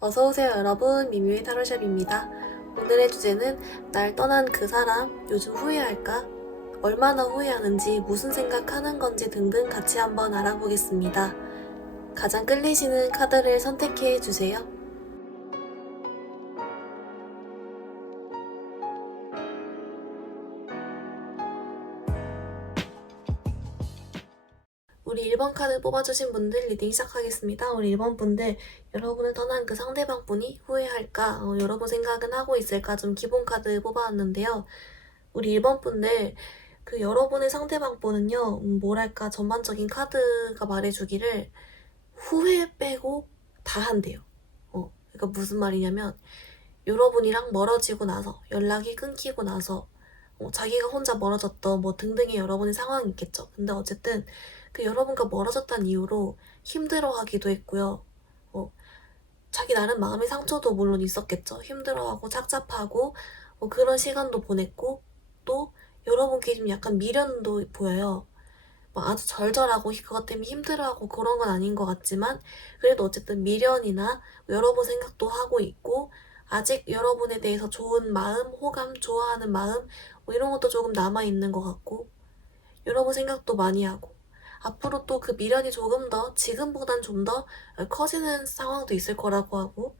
어서오세요 여러분, 미미의 타로샵입니다. 오늘의 주제는 날 떠난 그 사람 요즘 후회할까? 얼마나 후회하는지, 무슨 생각하는 건지 등등 같이 한번 알아보겠습니다. 가장 끌리시는 카드를 선택해 주세요. 우리 1번 카드 뽑아주신 분들 리딩 시작하겠습니다. 우리 1번 분들, 여러분을 떠난 그 상대방 분이 후회할까? 여러분 생각은 하고 있을까? 좀 기본 카드 뽑아왔는데요. 우리 1번 분들, 그 여러분의 상대방 분은요, 뭐랄까, 전반적인 카드가 말해주기를 후회 빼고 다 한대요. 그러니까 무슨 말이냐면, 여러분이랑 멀어지고 나서, 연락이 끊기고 나서, 자기가 혼자 멀어졌던 뭐 등등의 여러분의 상황이 있겠죠. 근데 어쨌든 그 여러분과 멀어졌다는 이유로 힘들어하기도 했고요. 자기 나름 마음의 상처도 물론 있었겠죠. 힘들어하고 착잡하고 그런 시간도 보냈고, 또 여러분끼리 좀 약간 미련도 보여요. 뭐 아주 절절하고 그것 때문에 힘들어하고 그런 건 아닌 것 같지만, 그래도 어쨌든 미련이나 여러분 생각도 하고 있고, 아직 여러분에 대해서 좋은 마음, 호감, 좋아하는 마음 뭐 이런 것도 조금 남아있는 것 같고, 여러분 생각도 많이 하고, 앞으로 또 그 미련이 조금 더 지금보단 좀 더 커지는 상황도 있을 거라고 하고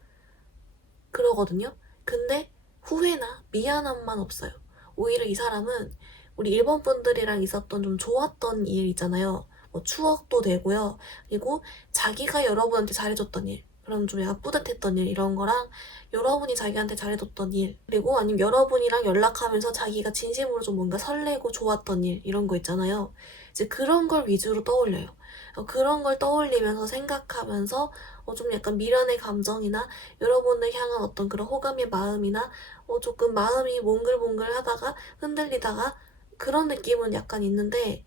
그러거든요. 근데 후회나 미안함만 없어요. 오히려 이 사람은 우리 일본 분들이랑 있었던 좀 좋았던 일 있잖아요. 뭐 추억도 되고요. 그리고 자기가 여러분한테 잘해줬던 일, 그럼 좀 약간 뿌듯했던 일 이런 거랑, 여러분이 자기한테 잘해줬던 일, 그리고 아니면 여러분이랑 연락하면서 자기가 진심으로 좀 뭔가 설레고 좋았던 일 이런 거 있잖아요. 이제 그런 걸 위주로 떠올려요. 그런 걸 떠올리면서 생각하면서 좀 약간 미련의 감정이나 여러분을 향한 어떤 그런 호감의 마음이나 조금 마음이 몽글몽글 하다가 흔들리다가 그런 느낌은 약간 있는데,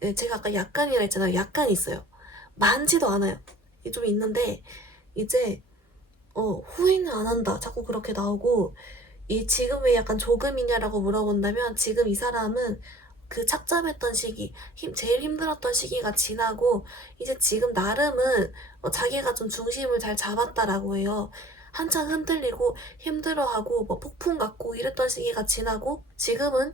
네, 제가 아까 약간이라 했잖아요. 약간 있어요. 많지도 않아요. 이게 좀 있는데, 이제 후회는 안 한다 자꾸 그렇게 나오고, 이 지금 왜 약간 조금이냐라고 물어본다면, 지금 이 사람은 그 착잡했던 시기, 제일 힘들었던 시기가 지나고 이제 지금 나름은 자기가 좀 중심을 잘 잡았다라고 해요. 한창 흔들리고 힘들어하고 뭐 폭풍 같고 이랬던 시기가 지나고, 지금은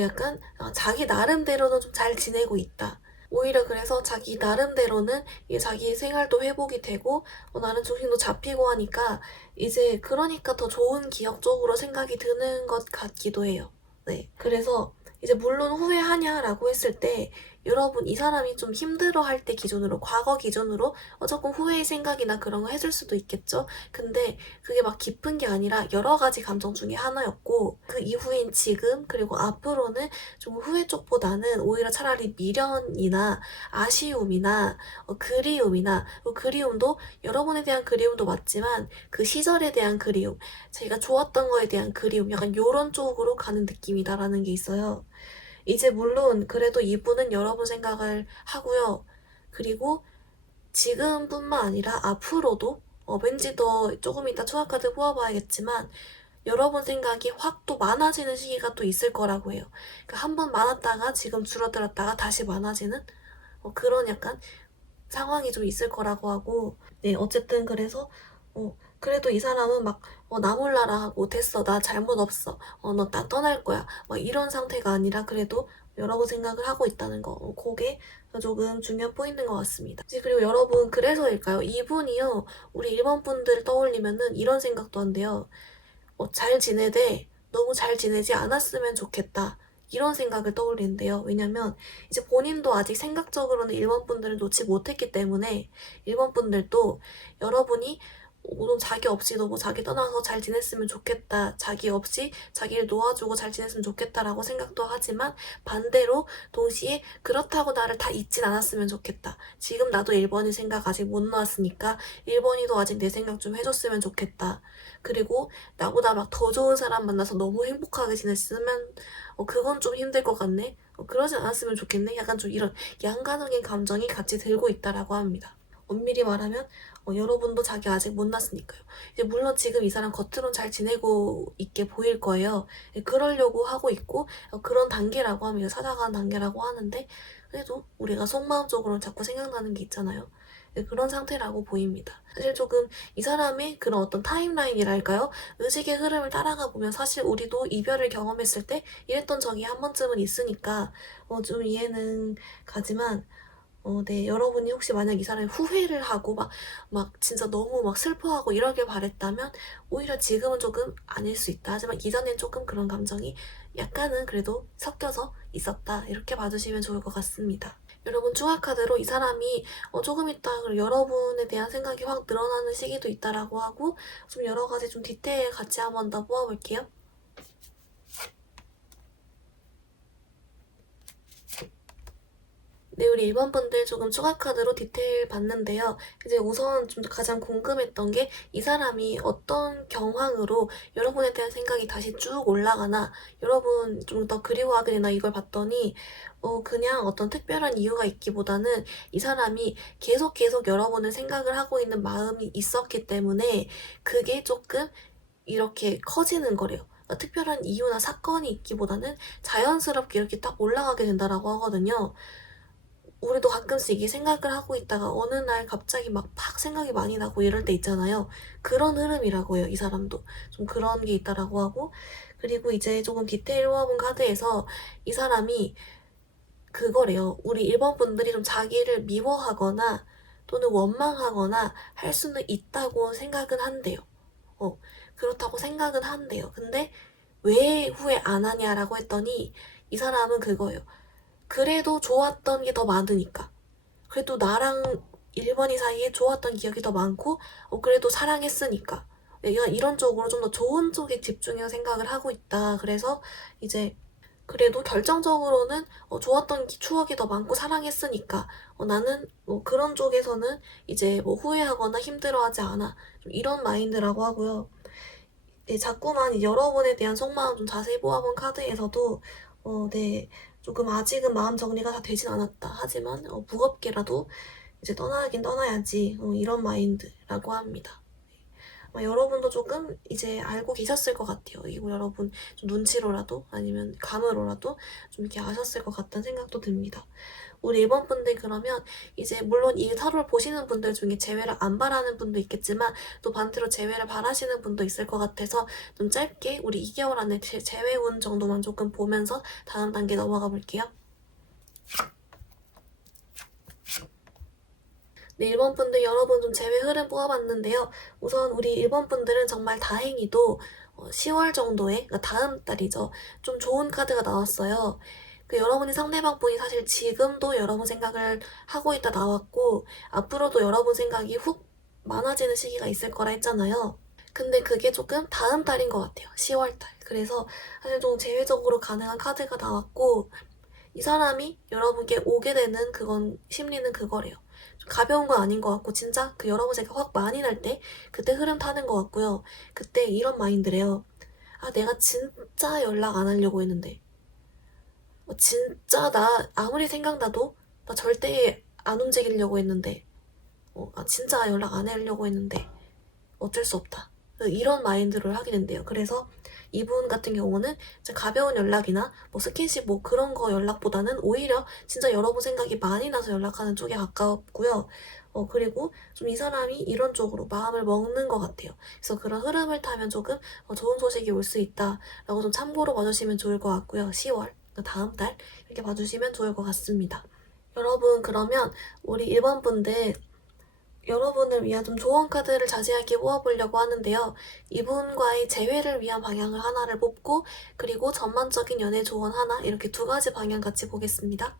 약간 자기 나름대로는 좀 잘 지내고 있다. 오히려 그래서 자기 나름대로는 이게 자기 생활도 회복이 되고 나름 중심도 잡히고 하니까, 이제 그러니까 더 좋은 기억 쪽으로 생각이 드는 것 같기도 해요. 네. 그래서 이제 물론 후회하냐라고 했을 때, 여러분 이 사람이 좀 힘들어할 때 기준으로, 과거 기준으로 조금 후회의 생각이나 그런 거 해줄 수도 있겠죠. 근데 그게 막 깊은 게 아니라 여러 가지 감정 중에 하나였고, 그 이후인 지금 그리고 앞으로는 좀 후회 쪽보다는 오히려 차라리 미련이나 아쉬움이나 그리움이나, 그리움도 여러분에 대한 그리움도 맞지만 그 시절에 대한 그리움, 자기가 좋았던 거에 대한 그리움, 약간 요런 쪽으로 가는 느낌이다라는 게 있어요. 이제 물론 그래도 이분은 여러분 생각을 하고요. 그리고 지금뿐만 아니라 앞으로도 왠지 더 조금 이따 추가 카드 뽑아봐야겠지만, 여러분 생각이 확 또 많아지는 시기가 또 있을 거라고 해요. 그러니까 한 번 많았다가 지금 줄어들었다가 다시 많아지는 그런 약간 상황이 좀 있을 거라고 하고, 네, 어쨌든 그래서 그래도 이 사람은 막 나 몰라라 하고 됐어, 나 잘못 없어, 너 나 떠날 거야 막 이런 상태가 아니라, 그래도 여러분 생각을 하고 있다는 거, 그게 조금 중요한 포인트인 것 같습니다. 이제 그리고 여러분, 그래서일까요? 이분이요, 우리 일본 분들을 떠올리면은 이런 생각도 한대요. 잘 지내되 너무 잘 지내지 않았으면 좋겠다, 이런 생각을 떠올리는데요. 왜냐면 이제 본인도 아직 생각적으로는 일본 분들을 놓지 못했기 때문에, 일본 분들도 여러분이 좀 자기 없이도 뭐 자기 떠나서 잘 지냈으면 좋겠다, 자기 없이 자기를 놓아주고 잘 지냈으면 좋겠다라고 생각도 하지만, 반대로 동시에 그렇다고 나를 다 잊진 않았으면 좋겠다, 지금 나도 일본인 생각 아직 못 놓았으니까 일본이도 아직 내 생각 좀 해줬으면 좋겠다, 그리고 나보다 막 더 좋은 사람 만나서 너무 행복하게 지냈으면 그건 좀 힘들 것 같네, 그러진 않았으면 좋겠네, 약간 좀 이런 양가적인 감정이 같이 들고 있다라고 합니다. 엄밀히 말하면 여러분도 자기 아직 못 났으니까요. 이제 물론 지금 이 사람 겉으론 잘 지내고 있게 보일 거예요. 그러려고 하고 있고 그런 단계라고 하면, 찾아가는 단계라고 하는데, 그래도 우리가 속마음적으로는 자꾸 생각나는 게 있잖아요. 네, 그런 상태라고 보입니다. 사실 조금 이 사람의 그런 어떤 타임라인이랄까요? 의식의 흐름을 따라가 보면 사실 우리도 이별을 경험했을 때 이랬던 적이 한 번쯤은 있으니까 좀 이해는 가지만 네, 여러분이 혹시 만약 이 사람이 후회를 하고 막 진짜 너무 막 슬퍼하고 이러길 바랬다면 오히려 지금은 조금 아닐 수 있다. 하지만 이전엔 조금 그런 감정이 약간은 그래도 섞여서 있었다. 이렇게 봐주시면 좋을 것 같습니다. 여러분 추가 카드로 이 사람이 조금 있다 여러분에 대한 생각이 확 늘어나는 시기도 있다라고 하고 좀 여러 가지 좀 디테일 같이 한번 더 모아볼게요. 네, 우리 1번 분들 조금 추가 카드로 디테일 봤는데요. 이제 우선 좀 가장 궁금했던 게 이 사람이 어떤 경황으로 여러분에 대한 생각이 다시 쭉 올라가나, 여러분 좀 더 그리워하게 되나 이걸 봤더니, 그냥 어떤 특별한 이유가 있기보다는 이 사람이 계속 여러분을 생각을 하고 있는 마음이 있었기 때문에 그게 조금 이렇게 커지는 거래요. 그러니까 특별한 이유나 사건이 있기보다는 자연스럽게 이렇게 딱 올라가게 된다라고 하거든요. 우리도 가끔씩 이게 생각을 하고 있다가 어느 날 갑자기 막 팍 생각이 많이 나고 이럴 때 있잖아요. 그런 흐름이라고 해요, 이 사람도. 좀 그런 게 있다라고 하고. 그리고 이제 조금 디테일 모아본 카드에서 이 사람이 그거래요. 우리 1번 분들이 좀 자기를 미워하거나 또는 원망하거나 할 수는 있다고 생각은 한대요. 그렇다고 생각은 한대요. 근데 왜 후회 안 하냐라고 했더니 이 사람은 그거예요. 그래도 좋았던 게 더 많으니까. 그래도 나랑 1번이 사이에 좋았던 기억이 더 많고 그래도 사랑했으니까. 내가 이런 쪽으로 좀 더 좋은 쪽에 집중해서 생각을 하고 있다. 그래서 이제 그래도 결정적으로는 좋았던 추억이 더 많고 사랑했으니까 나는 그런 쪽에서는 이제 뭐 후회하거나 힘들어하지 않아. 좀 이런 마인드라고 하고요. 네, 자꾸만 여러분에 대한 속마음 좀 자세히 모아본 카드에서도 네, 조금 아직은 마음 정리가 다 되진 않았다. 하지만 무겁게라도 이제 떠나긴 떠나야지 이런 마인드라고 합니다. 여러분도 조금 이제 알고 계셨을 것 같아요. 이거 여러분 좀 눈치로라도 아니면 감으로라도 좀 이렇게 아셨을 것 같다는 생각도 듭니다. 우리 1번 분들 그러면 이제 물론 이 타로를 보시는 분들 중에 재회를 안 바라는 분도 있겠지만 또 반대로 재회를 바라시는 분도 있을 것 같아서 좀 짧게 우리 2개월 안에 재회 운 정도만 조금 보면서 다음 단계 넘어가 볼게요. 네, 1번 분들 여러분 좀 재회 흐름 뽑아봤는데요. 우선 우리 1번 분들은 정말 다행히도 10월 정도에, 그러니까 다음 달이죠. 좀 좋은 카드가 나왔어요. 여러분이 상대방 분이 사실 지금도 여러분 생각을 하고 있다 나왔고 앞으로도 여러분 생각이 훅 많아지는 시기가 있을 거라 했잖아요. 근데 그게 조금 다음 달인 것 같아요. 10월 달. 그래서 사실 좀 제외적으로 가능한 카드가 나왔고 이 사람이 여러분께 오게 되는 그건 심리는 그거래요. 좀 가벼운 건 아닌 것 같고 진짜 여러분 생각 확 많이 날 때 그때 흐름 타는 것 같고요. 그때 이런 마인드래요. 아, 내가 진짜 연락 안 하려고 했는데 진짜 나 아무리 생각나도 나 절대 안 움직이려고 했는데 진짜 연락 안 하려고 했는데 어쩔 수 없다. 이런 마인드를 하게 된대요. 그래서 이분 같은 경우는 가벼운 연락이나 뭐 스킨십 뭐 그런 거 연락보다는 오히려 진짜 여러분 생각이 많이 나서 연락하는 쪽에 가깝고요. 그리고 좀 이 사람이 이런 쪽으로 마음을 먹는 것 같아요. 그래서 그런 흐름을 타면 조금 좋은 소식이 올 수 있다라고 좀 참고로 봐주시면 좋을 것 같고요. 10월, 다음 달 이렇게 봐주시면 좋을 것 같습니다. 여러분 그러면 우리 1번 분들 여러분을 위한 좀 조언 카드를 자세하게 모아보려고 하는데요. 이분과의 재회를 위한 방향을 하나를 뽑고 그리고 전반적인 연애 조언 하나 이렇게 두 가지 방향 같이 보겠습니다.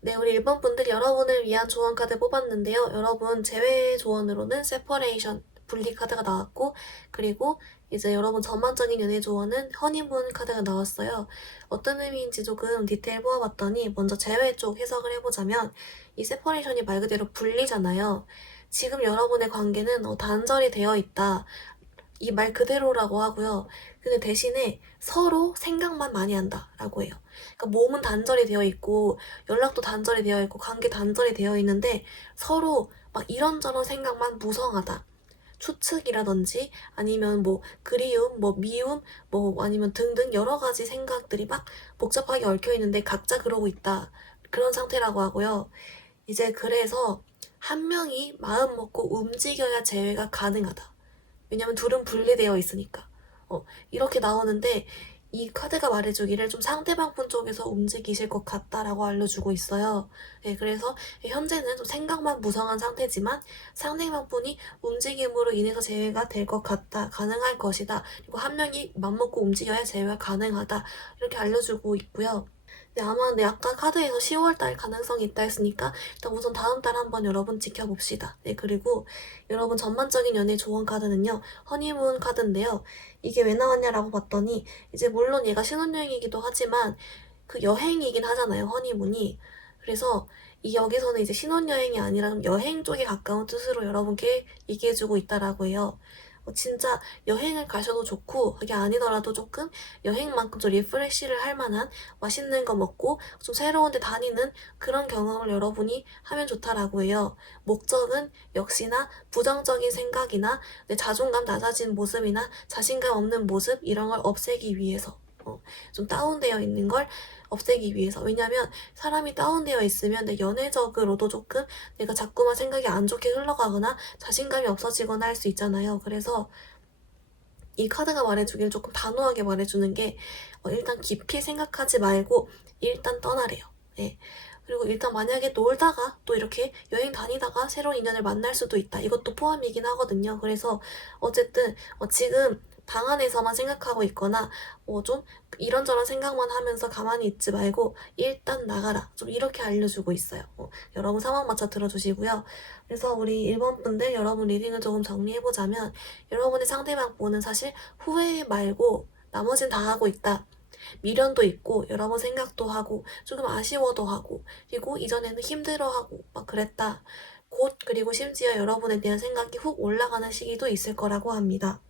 네, 우리 1번 분들 여러분을 위한 조언 카드 뽑았는데요. 여러분 재회 조언으로는 세퍼레이션 분리 카드가 나왔고 그리고 이제 여러분 전반적인 연애 조언은 허니문 카드가 나왔어요. 어떤 의미인지 조금 디테일 모아봤더니 먼저 재회 쪽 해석을 해보자면 이 세퍼레이션이 말 그대로 분리잖아요. 지금 여러분의 관계는 단절이 되어 있다. 이 말 그대로라고 하고요. 근데 대신에 서로 생각만 많이 한다라고 해요. 그러니까 몸은 단절이 되어 있고 연락도 단절이 되어 있고 관계 단절이 되어 있는데 서로 막 이런저런 생각만 무성하다. 추측이라든지 아니면 뭐 그리움, 뭐 미움, 뭐 아니면 등등 여러 가지 생각들이 막 복잡하게 얽혀 있는데 각자 그러고 있다. 그런 상태라고 하고요. 이제 그래서 한 명이 마음 먹고 움직여야 재회가 가능하다. 왜냐면 둘은 분리되어 있으니까. 이렇게 나오는데 이 카드가 말해주기를 좀 상대방 분 쪽에서 움직이실 것 같다라고 알려주고 있어요. 네, 그래서 현재는 좀 생각만 무성한 상태지만 상대방 분이 움직임으로 인해서 재회가 될 것 같다, 가능할 것이다. 그리고 한 명이 맘먹고 움직여야 재회가 가능하다. 이렇게 알려주고 있고요. 네, 아마 아까 카드에서 10월달 가능성이 있다 했으니까 일단 우선 다음 달 한번 여러분 지켜봅시다. 네, 그리고 여러분 전반적인 연애 조언 카드는요, 허니문 카드인데요. 이게 왜 나왔냐라고 봤더니 이제 물론 얘가 신혼여행이기도 하지만 그 여행이긴 하잖아요, 허니문이. 그래서 이 여기서는 이제 신혼여행이 아니라 좀 여행 쪽에 가까운 뜻으로 여러분께 얘기해주고 있다라고 해요. 진짜 여행을 가셔도 좋고 그게 아니더라도 조금 여행만큼 좀 리프레시를 할 만한 맛있는 거 먹고 좀 새로운 데 다니는 그런 경험을 여러분이 하면 좋다라고 해요. 목적은 역시나 부정적인 생각이나 내 자존감 낮아진 모습이나 자신감 없는 모습 이런 걸 없애기 위해서 좀 다운되어 있는 걸 없애기 위해서. 왜냐면 사람이 다운되어 있으면 내 연애적으로도 조금 내가 자꾸만 생각이 안 좋게 흘러가거나 자신감이 없어지거나 할 수 있잖아요. 그래서 이 카드가 말해주길 조금 단호하게 말해주는 게 일단 깊이 생각하지 말고 일단 떠나래요. 네. 그리고 일단 만약에 놀다가 또 이렇게 여행 다니다가 새로운 인연을 만날 수도 있다. 이것도 포함이긴 하거든요. 그래서 어쨌든 지금 방 안에서만 생각하고 있거나 좀 이런저런 생각만 하면서 가만히 있지 말고 일단 나가라. 좀 이렇게 알려주고 있어요. 여러분 상황 맞춰 들어주시고요. 그래서 우리 1번 분들 여러분 리딩을 조금 정리해보자면 여러분의 상대방 분은 사실 후회 말고 나머진 다 하고 있다. 미련도 있고 여러분 생각도 하고 조금 아쉬워도 하고 그리고 이전에는 힘들어하고 막 그랬다. 곧 그리고 심지어 여러분에 대한 생각이 훅 올라가는 시기도 있을 거라고 합니다.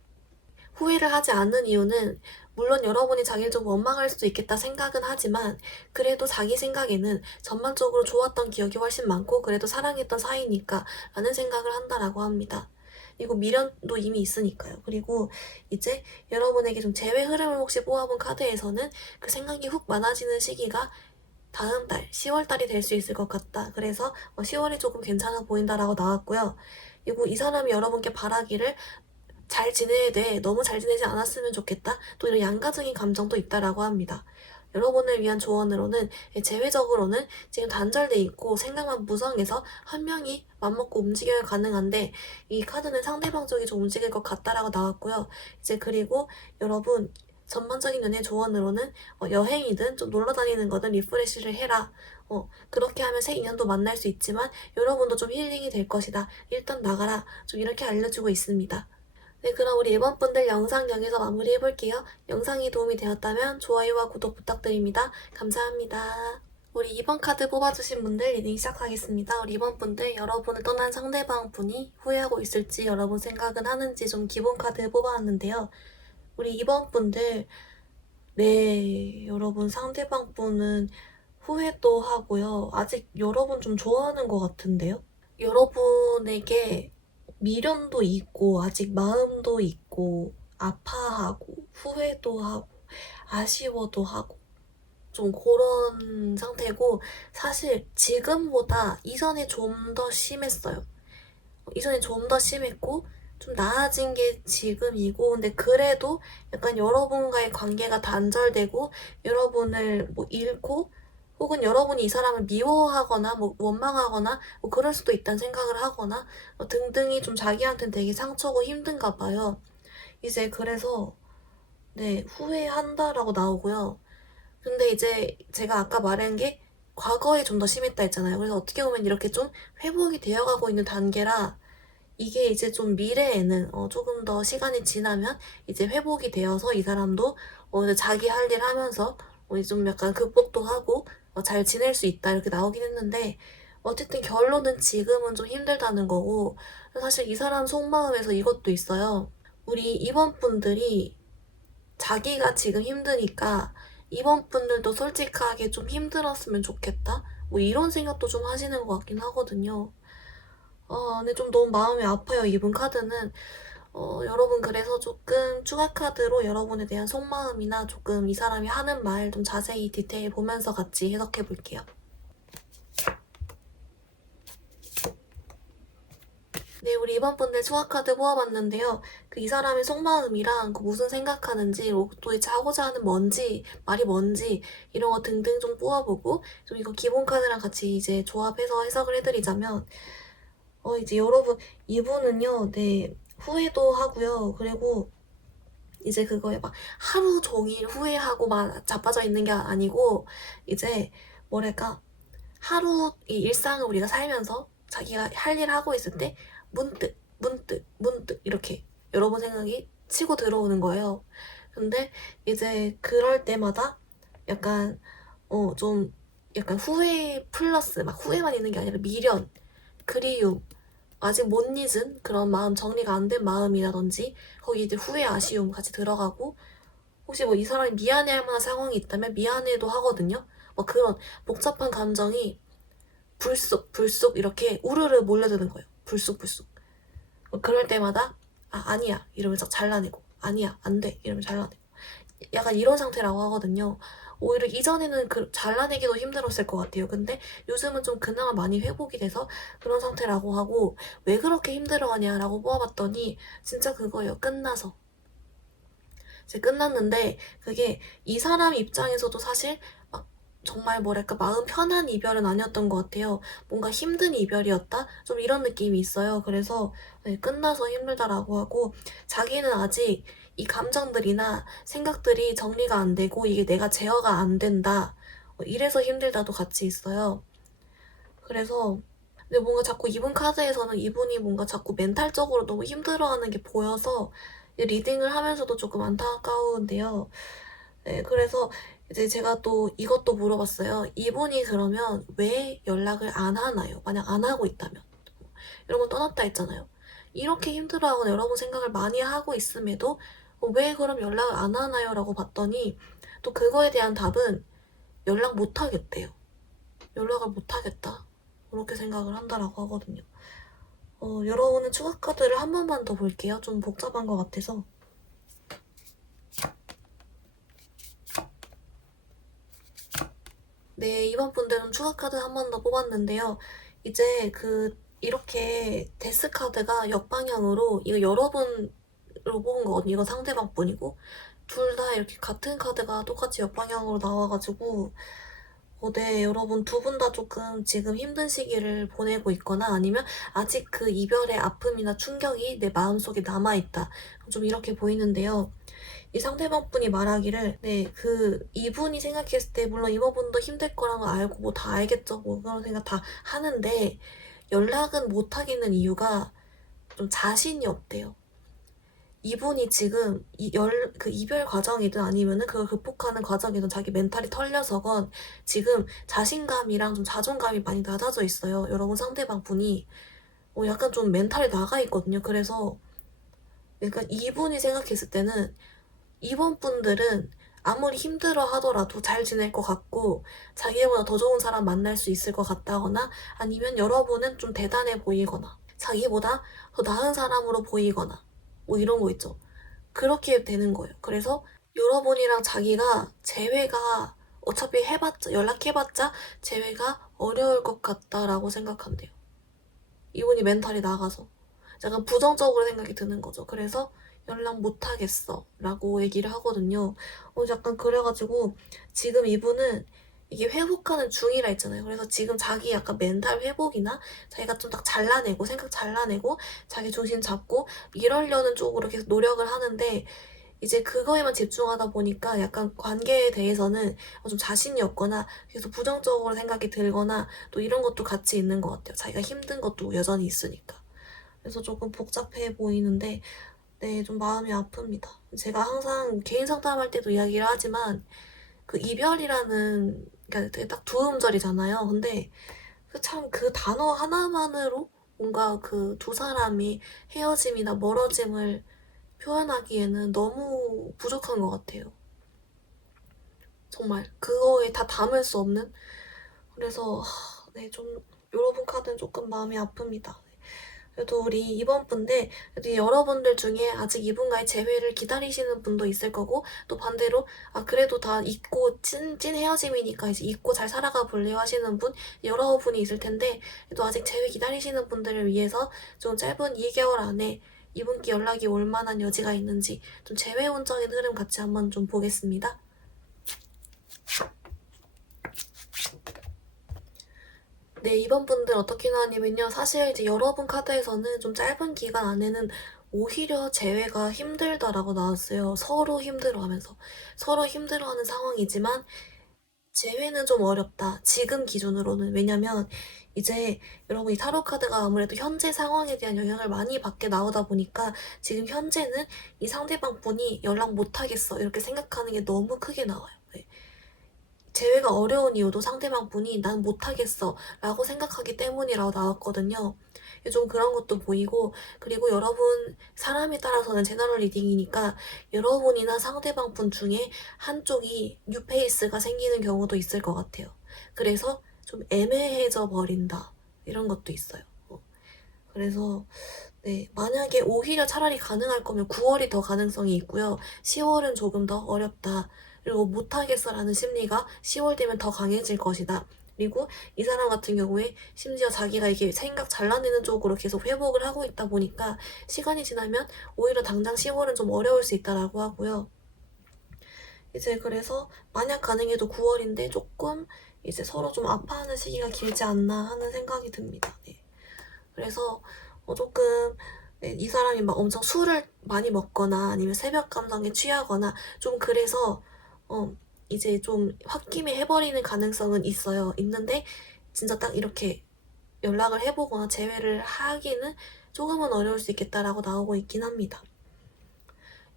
후회를 하지 않는 이유는 물론 여러분이 자기를 좀 원망할 수도 있겠다 생각은 하지만 그래도 자기 생각에는 전반적으로 좋았던 기억이 훨씬 많고 그래도 사랑했던 사이니까 라는 생각을 한다라고 합니다. 그리고 미련도 이미 있으니까요. 그리고 이제 여러분에게 좀 재회 흐름을 혹시 뽑아본 카드에서는 그 생각이 훅 많아지는 시기가 다음 달 10월달이 될 수 있을 것 같다. 그래서 10월이 조금 괜찮아 보인다라고 나왔고요. 그리고 이 사람이 여러분께 바라기를 잘 지내야 돼. 너무 잘 지내지 않았으면 좋겠다. 또 이런 양가적인 감정도 있다라고 합니다. 여러분을 위한 조언으로는 재회적으로는 지금 단절돼 있고 생각만 무성해서 한 명이 맘먹고 움직여야 가능한데 이 카드는 상대방 쪽이 좀 움직일 것 같다라고 나왔고요. 이제 그리고 여러분 전반적인 연애 조언으로는 여행이든 좀 놀러 다니는 거든 리프레시를 해라. 그렇게 하면 새 인연도 만날 수 있지만 여러분도 좀 힐링이 될 것이다. 일단 나가라. 좀 이렇게 알려주고 있습니다. 네, 그럼 우리 1번 분들 영상 여기서 마무리해볼게요. 영상이 도움이 되었다면 좋아요와 구독 부탁드립니다. 감사합니다. 우리 2번 카드 뽑아주신 분들 리딩 시작하겠습니다. 우리 2번 분들 여러분을 떠난 상대방 분이 후회하고 있을지 여러분 생각은 하는지 좀 기본 카드 뽑아왔는데요. 우리 2번 분들 네, 여러분 상대방 분은 후회도 하고요. 아직 여러분 좀 좋아하는 것 같은데요? 여러분에게 미련도 있고 아직 마음도 있고 아파하고 후회도 하고 아쉬워도 하고 좀 그런 상태고 사실 지금보다 이전에 좀 더 심했어요. 이전에 좀 더 심했고 좀 나아진 게 지금이고 근데 그래도 약간 여러분과의 관계가 단절되고 여러분을 뭐 잃고 혹은 여러분이 이 사람을 미워하거나 뭐 원망하거나 뭐 그럴 수도 있다는 생각을 하거나 등등이 좀 자기한테는 되게 상처고 힘든가 봐요. 이제 그래서 네 후회한다라고 나오고요. 근데 이제 제가 아까 말한 게 과거에 좀 더 심했다 했잖아요. 그래서 어떻게 보면 이렇게 좀 회복이 되어가고 있는 단계라 이게 이제 좀 미래에는 조금 더 시간이 지나면 이제 회복이 되어서 이 사람도 이제 자기 할 일 하면서 이제 좀 약간 극복도 하고 잘 지낼 수 있다 이렇게 나오긴 했는데 어쨌든 결론은 지금은 좀 힘들다는 거고 사실 이 사람 속마음에서 이것도 있어요. 우리 이번 분들이 자기가 지금 힘드니까 이번 분들도 솔직하게 좀 힘들었으면 좋겠다 뭐 이런 생각도 좀 하시는 것 같긴 하거든요. 근데 좀 너무 마음이 아파요, 이분 카드는. 여러분 그래서 조금 추가 카드로 여러분에 대한 속마음이나 조금 이 사람이 하는 말 좀 자세히 디테일 보면서 같이 해석해 볼게요. 네, 우리 이번 분들 추가 카드 뽑아봤는데요. 이 사람의 속마음이랑 무슨 생각하는지, 도대체 하고자 하는 뭔지, 말이 뭔지, 이런 거 등등 좀 뽑아보고, 좀 이거 기본 카드랑 같이 이제 조합해서 해석을 해드리자면, 이제 여러분, 이분은요, 네, 후회도 하고요. 그리고 이제 그거에 막 하루 종일 후회하고 막 자빠져 있는 게 아니고, 이제 뭐랄까, 하루 이 일상을 우리가 살면서 자기가 할 일 하고 있을 때 문득 문득 문득 이렇게 여러 번 생각이 치고 들어오는 거예요. 근데 이제 그럴 때마다 약간 좀 약간 후회 플러스 막 후회만 있는 게 아니라 미련, 그리움, 아직 못 잊은 그런 마음, 정리가 안 된 마음이라든지 거기 이제 후회, 아쉬움 같이 들어가고, 혹시 뭐 이 사람이 미안해할 만한 상황이 있다면 미안해도 하거든요. 뭐 그런 복잡한 감정이 불쑥 이렇게 우르르 몰려드는 거예요. 불쑥. 그럴 때마다 아니야 이러면서 잘라내고, 아니야 안 돼 이러면서 잘라내고, 약간 이런 상태라고 하거든요. 오히려 이전에는 잘라내기도 힘들었을 것 같아요. 근데 요즘은 좀 그나마 많이 회복이 돼서 그런 상태라고 하고, 왜 그렇게 힘들어하냐라고 뽑아봤더니 진짜 그거예요. 끝나서. 이제 끝났는데 그게 이 사람 입장에서도 사실 막 정말 뭐랄까 마음 편한 이별은 아니었던 것 같아요. 뭔가 힘든 이별이었다? 좀 이런 느낌이 있어요. 그래서 네, 끝나서 힘들다라고 하고, 자기는 아직 이 감정들이나 생각들이 정리가 안 되고 이게 내가 제어가 안 된다. 이래서 힘들다도 같이 있어요. 그래서 근데 뭔가 자꾸 이분 카드에서는 이분이 뭔가 자꾸 멘탈적으로 너무 힘들어하는 게 보여서 리딩을 하면서도 조금 안타까운데요. 네, 그래서 이제 제가 또 이것도 물어봤어요. 이분이 그러면 왜 연락을 안 하나요? 만약 안 하고 있다면. 이런 건 떠났다 했잖아요. 이렇게 힘들어하거나 여러분 생각을 많이 하고 있음에도 왜 그럼 연락을 안 하나요? 라고 봤더니 또 그거에 대한 답은 연락 못 하겠대요. 연락을 못 하겠다. 그렇게 생각을 한다라고 하거든요. 여러분은 추가 카드를 한 번만 더 볼게요. 좀 복잡한 것 같아서. 네, 이번 분들은 추가 카드 한 번 더 뽑았는데요. 이제 이렇게 데스 카드가 역방향으로, 이거 여러분으로 뽑은 거거든요. 이건 상대방 분이고, 둘 다 이렇게 같은 카드가 똑같이 역방향으로 나와가지고, 네, 여러분 두 분 다 조금 지금 힘든 시기를 보내고 있거나 아니면 아직 그 이별의 아픔이나 충격이 내 마음속에 남아있다. 좀 이렇게 보이는데요. 이 상대방 분이 말하기를, 네, 이분이 생각했을 때 물론 이모분도 힘들 거라는 걸 알고 뭐 다 알겠죠. 뭐 그런 생각 다 하는데 연락은 못 하겠는 이유가 좀 자신이 없대요. 이분이 지금 이별 과정이든 아니면은 그걸 극복하는 과정이든 자기 멘탈이 털려서건 지금 자신감이랑 좀 자존감이 많이 낮아져 있어요. 여러분 상대방 분이 약간 좀 멘탈이 나가 있거든요. 그래서 약간 이분이 생각했을 때는 이번 분들은 아무리 힘들어 하더라도 잘 지낼 것 같고 자기보다 더 좋은 사람 만날 수 있을 것 같다거나, 아니면 여러분은 좀 대단해 보이거나 자기보다 더 나은 사람으로 보이거나 뭐 이런 거 있죠. 그렇게 되는 거예요. 그래서 여러분이랑 자기가 재회가 어차피 연락해봤자 재회가 어려울 것 같다라고 생각한대요. 이분이 멘탈이 나가서 약간 부정적으로 생각이 드는 거죠. 그래서 연락 못하겠어 라고 얘기를 하거든요. 약간 그래가지고 지금 이분은 이게 회복하는 중이라 했잖아요. 그래서 지금 자기 약간 멘탈 회복이나 자기가 좀 딱 잘라내고 생각 잘라내고 자기 중심 잡고 이러려는 쪽으로 계속 노력을 하는데, 이제 그거에만 집중하다 보니까 약간 관계에 대해서는 좀 자신이 없거나 계속 부정적으로 생각이 들거나 또 이런 것도 같이 있는 것 같아요. 자기가 힘든 것도 여전히 있으니까. 그래서 조금 복잡해 보이는데, 네, 좀 마음이 아픕니다. 제가 항상 개인 상담할 때도 이야기를 하지만 이별이라는, 그러니까 되게 딱 두 음절이잖아요. 근데 참 그 단어 하나만으로 뭔가 두 사람이 헤어짐이나 멀어짐을 표현하기에는 너무 부족한 것 같아요. 정말 그거에 다 담을 수 없는. 그래서 네, 좀 여러분 카드는 조금 마음이 아픕니다. 그래도 우리 이번 분들, 그래도 여러분들 중에 아직 이분과의 재회를 기다리시는 분도 있을 거고, 또 반대로, 그래도 다 잊고, 찐 헤어짐이니까 이제 잊고 잘 살아가 볼래요 하시는 분, 여러분이 있을 텐데, 그래도 아직 재회 기다리시는 분들을 위해서 좀 짧은 2개월 안에 이분께 연락이 올 만한 여지가 있는지, 좀 재회운적인 흐름 같이 한번 좀 보겠습니다. 네, 이번 분들 어떻게 나왔냐면요. 사실 이제 여러분 카드에서는 좀 짧은 기간 안에는 오히려 재회가 힘들다라고 나왔어요. 서로 힘들어하면서. 서로 힘들어하는 상황이지만 재회는 좀 어렵다. 지금 기준으로는. 왜냐면 이제 여러분 이 타로 카드가 아무래도 현재 상황에 대한 영향을 많이 받게 나오다 보니까 지금 현재는 이 상대방 분이 연락 못 하겠어. 이렇게 생각하는 게 너무 크게 나와요. 네. 재회가 어려운 이유도 상대방 분이 난 못하겠어 라고 생각하기 때문이라고 나왔거든요. 좀 그런 것도 보이고, 그리고 여러분 사람에 따라서는 제너럴 리딩이니까 여러분이나 상대방 분 중에 한쪽이 뉴페이스가 생기는 경우도 있을 것 같아요. 그래서 좀 애매해져 버린다 이런 것도 있어요. 그래서 네, 만약에 오히려 차라리 가능할 거면 9월이 더 가능성이 있고요. 10월은 조금 더 어렵다. 그리고 못하겠어라는 심리가 10월 되면 더 강해질 것이다. 그리고 이 사람 같은 경우에 심지어 자기가 이게 생각 잘라내는 쪽으로 계속 회복을 하고 있다 보니까 시간이 지나면 오히려 당장 10월은 좀 어려울 수 있다라고 하고요. 이제 그래서 만약 가능해도 9월인데 조금 이제 서로 좀 아파하는 시기가 길지 않나 하는 생각이 듭니다. 네. 그래서 조금 네, 이 사람이 막 엄청 술을 많이 먹거나 아니면 새벽 감성에 취하거나 좀 그래서 이제 좀 홧김에 해버리는 가능성은 있어요. 있는데 진짜 딱 이렇게 연락을 해보거나 재회를 하기는 조금은 어려울 수 있겠다라고 나오고 있긴 합니다.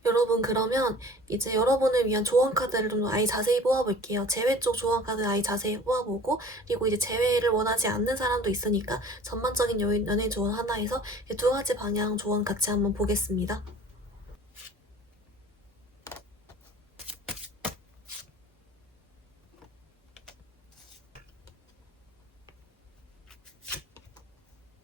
여러분 그러면 이제 여러분을 위한 조언 카드를 좀 아예 자세히 뽑아볼게요. 재회 쪽 조언 카드 아예 자세히 뽑아보고 그리고 이제 재회를 원하지 않는 사람도 있으니까 전반적인 연애 조언 하나에서 2가지 방향 조언 같이 한번 보겠습니다.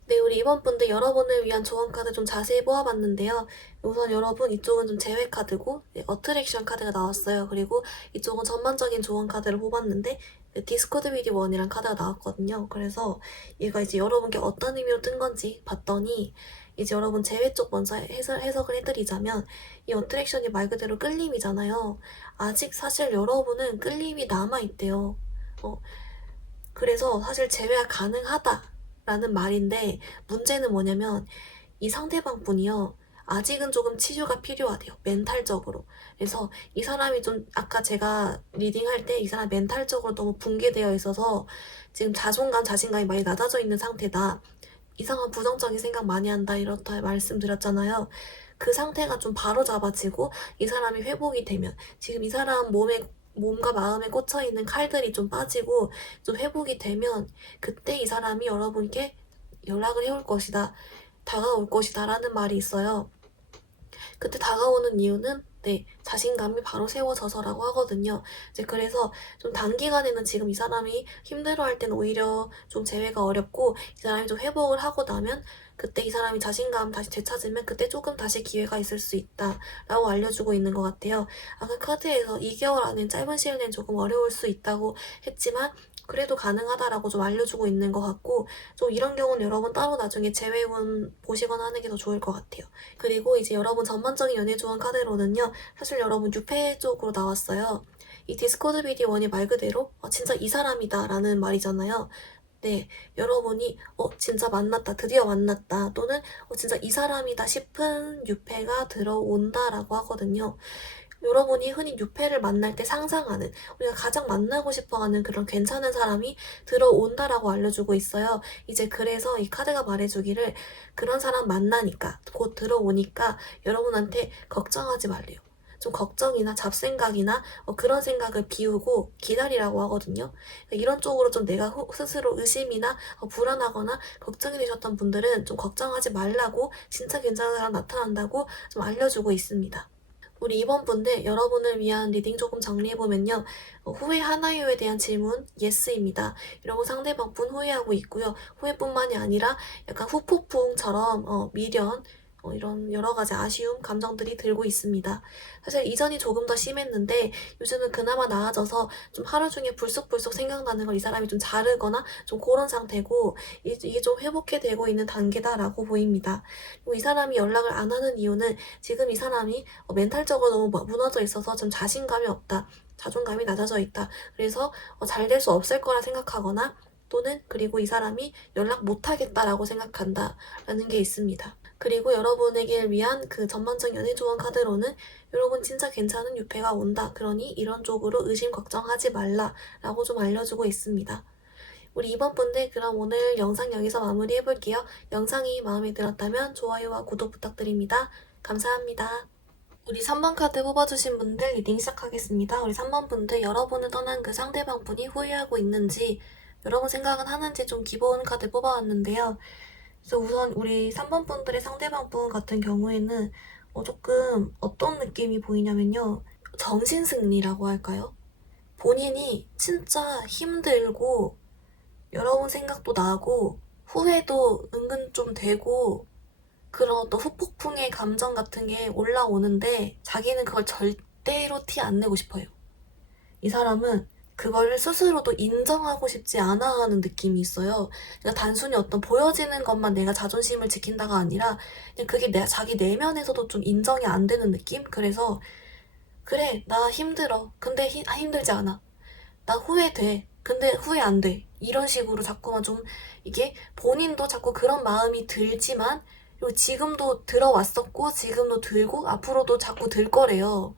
네, 우리 이번 분들 여러분을 위한 조언 카드 좀 자세히 뽑아봤는데요. 우선 여러분 이쪽은 좀 재회 카드고 어트랙션 카드가 나왔어요. 그리고 이쪽은 전반적인 조언 카드를 뽑았는데 디스코드 비디 1이란 카드가 나왔거든요. 그래서 얘가 이제 여러분께 어떤 의미로 뜬 건지 봤더니 이제 여러분 재회 쪽 먼저 해석을 해드리자면 이 어트랙션이 말 그대로 끌림이잖아요. 아직 사실 여러분은 끌림이 남아있대요. 그래서 사실 재회가 가능하다라는 말인데 문제는 뭐냐면 이 상대방 분이요. 아직은 조금 치유가 필요하대요. 멘탈적으로. 그래서 이 사람이 좀 아까 제가 리딩할 때 이 사람 멘탈적으로 너무 붕괴되어 있어서 지금 자신감이 많이 낮아져 있는 상태다. 이상한 부정적인 생각 많이 한다 이렇다 말씀드렸잖아요. 그 상태가 좀 바로잡아지고 이 사람이 회복이 되면 지금 이 사람 몸과 마음에 꽂혀있는 칼들이 좀 빠지고 좀 회복이 되면 그때 이 사람이 여러분께 연락을 해올 것이다. 다가올 것이다 라는 말이 있어요. 그때 다가오는 이유는 자신감이 바로 세워져서라고 하거든요. 이제 그래서 좀 단기간에는 지금 이 사람이 힘들어할 때는 오히려 좀 재회가 어렵고 이 사람이 좀 회복을 하고 나면 그때 이 사람이 자신감 다시 되찾으면 그때 조금 다시 기회가 있을 수 있다라고 알려주고 있는 것 같아요. 아까 카드에서 2개월 안에 짧은 시일 내는 조금 어려울 수 있다고 했지만 그래도 가능하다라고 좀 알려주고 있는 것 같고 좀 이런 경우는 여러분 따로 나중에 재회운 보시거나 하는 게 더 좋을 것 같아요. 그리고 이제 여러분 전반적인 연애 조언 카드로는요. 사실 여러분 6패 쪽으로 나왔어요. 이 디스코드 비디 1이 말 그대로 진짜 이 사람이다 라는 말이잖아요. 네, 여러분이 진짜 만났다, 드디어 만났다 또는 진짜 이 사람이다 싶은 6패가 들어온다 라고 하거든요. 여러분이 흔히 6패를 만날 때 상상하는 우리가 가장 만나고 싶어하는 그런 괜찮은 사람이 들어온다라고 알려주고 있어요. 이제 그래서 이 카드가 말해주기를 그런 사람 만나니까 곧 들어오니까 여러분한테 걱정하지 말래요. 좀 걱정이나 잡생각이나 그런 생각을 비우고 기다리라고 하거든요. 이런 쪽으로 좀 내가 스스로 의심이나 불안하거나 걱정이 되셨던 분들은 좀 걱정하지 말라고 진짜 괜찮은 사람 나타난다고 좀 알려주고 있습니다. 우리 이번 분들 여러분을 위한 리딩 조금 정리해보면요. 후회하나요에 대한 질문 yes입니다. 이러고 상대방분 후회하고 있고요. 후회뿐만이 아니라 약간 후폭풍처럼 미련 이런 여러 가지 아쉬움, 감정들이 들고 있습니다. 사실 이전이 조금 더 심했는데 요즘은 그나마 나아져서 좀 하루 중에 불쑥불쑥 생각나는 걸 이 사람이 좀 자르거나 좀 그런 상태고 이게 좀 회복해 되고 있는 단계다라고 보입니다. 그리고 이 사람이 연락을 안 하는 이유는 지금 이 사람이 멘탈적으로 너무 무너져 있어서 좀 자신감이 없다. 자존감이 낮아져 있다. 그래서 잘 될 수 없을 거라 생각하거나 또는 그리고 이 사람이 연락 못 하겠다라고 생각한다 라는 게 있습니다. 그리고 여러분에게 위한 그 전반적 연애 조언 카드로는 여러분 진짜 괜찮은 유패가 온다. 그러니 이런 쪽으로 의심 걱정하지 말라 라고 좀 알려주고 있습니다. 우리 이번 분들 그럼 오늘 영상 여기서 마무리해볼게요. 영상이 마음에 들었다면 좋아요와 구독 부탁드립니다. 감사합니다. 우리 3번 카드 뽑아주신 분들 리딩 시작하겠습니다. 우리 3번 분들 여러분을 떠난 그 상대방 분이 후회하고 있는지 여러분 생각은 하는지 좀 기본 카드 뽑아왔는데요. 그래서 우선 우리 3번 분들의 상대방 분 같은 경우에는 조금 어떤 느낌이 보이냐면요. 정신승리라고 할까요? 본인이 진짜 힘들고 여러분 생각도 나고 후회도 은근 좀 되고 그런 어떤 후폭풍의 감정 같은 게 올라오는데 자기는 그걸 절대로 티 안 내고 싶어요. 이 사람은 그거를 스스로도 인정하고 싶지 않아 하는 느낌이 있어요. 그러니까 단순히 어떤 보여지는 것만 내가 자존심을 지킨다가 아니라 그냥 그게 자기 내면에서도 좀 인정이 안 되는 느낌? 그래서 그래 나 힘들어. 근데 힘들지 않아. 나 후회돼. 근데 후회 안 돼. 이런 식으로 자꾸만 좀 이게 본인도 자꾸 그런 마음이 들지만 그리고 지금도 들어왔었고 지금도 들고 앞으로도 자꾸 들 거래요.